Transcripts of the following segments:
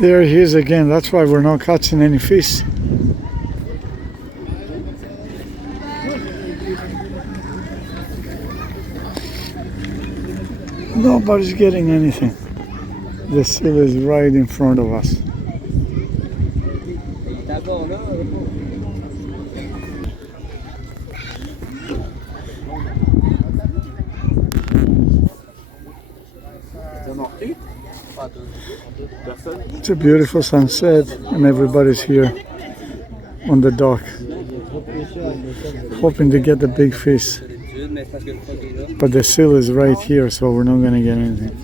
There he is again. That's why we're not catching any fish. Nobody's getting anything. The seal is right in front of us. It's a beautiful sunset and everybody's here on the dock hoping to get the big fish, but the seal is right here, so we're not going to get anything.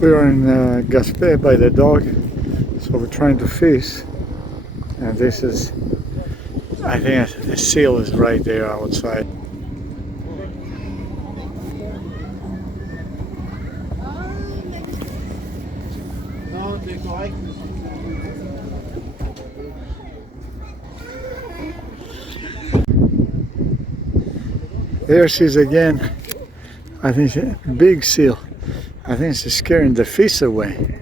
We are in Gaspé by the dock, so we're trying to fish, and this is, I think the seal is right there outside. There she is again. I think she's a big seal. I think she's scaring the fish away.